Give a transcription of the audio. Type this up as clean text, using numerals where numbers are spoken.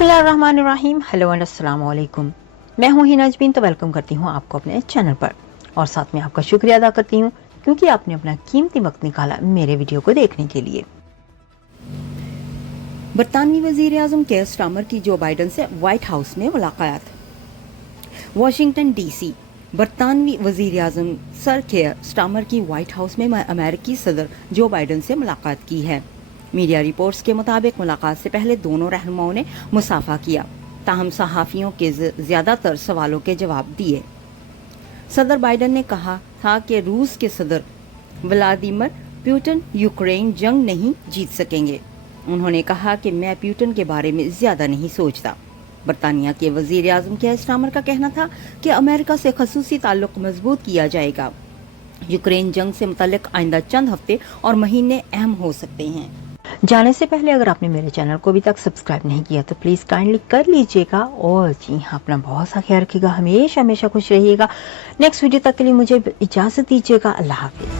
बिस्मिल्लाहिर्रहमानिर्रहीम। Hello and अस्सलाम वालेकुम। मैं हूँ हिना अजमीन, तो वेलकम करती हूँ आपको अपने चैनल पर और साथ में आपका शुक्रिया अदा करती हूँ क्योंकि आपने अपना कीमती वक्त निकाला मेरे वीडियो को देखने के लिए। बरतानवी वजीर आजम केयर स्टार्मर की जो बाइडन से व्हाइट हाउस में मुलाकात। Washington DC. बरतानवी वजीर आजम सर केयर स्टार्मर की व्हाइट हाउस में अमेरिकी सदर जो बाइडन से मुलाकात की है। मीडिया रिपोर्ट्स के मुताबिक मुलाकात से पहले दोनों रहनुमाओं ने मुसाफा किया, ताहम सहाफियों के ज्यादातर सवालों के जवाब दिए। सदर बाइडन ने कहा था कि रूस के सदर व्लादिमीर पुतिन यूक्रेन जंग नहीं जीत सकेंगे। उन्होंने कहा कि मैं पुतिन के बारे में ज्यादा नहीं सोचता। बरतानिया के वजीर आजम केयर स्टार्मर का कहना था कि अमेरिका से खसूसी ताल्लुक मजबूत किया जाएगा। यूक्रेन जंग से मुतल्लिक आइंदा चंद हफ्ते और महीने अहम हो सकते हैं। जाने से पहले अगर आपने मेरे चैनल को अभी तक सब्सक्राइब नहीं किया तो प्लीज काइंडली कर लीजिएगा और जी हाँ, अपना बहुत सा ख्याल रखिएगा, हमेशा खुश रहिएगा। नेक्स्ट वीडियो तक के लिए मुझे इजाजत दीजिएगा। अल्लाह हाफिज।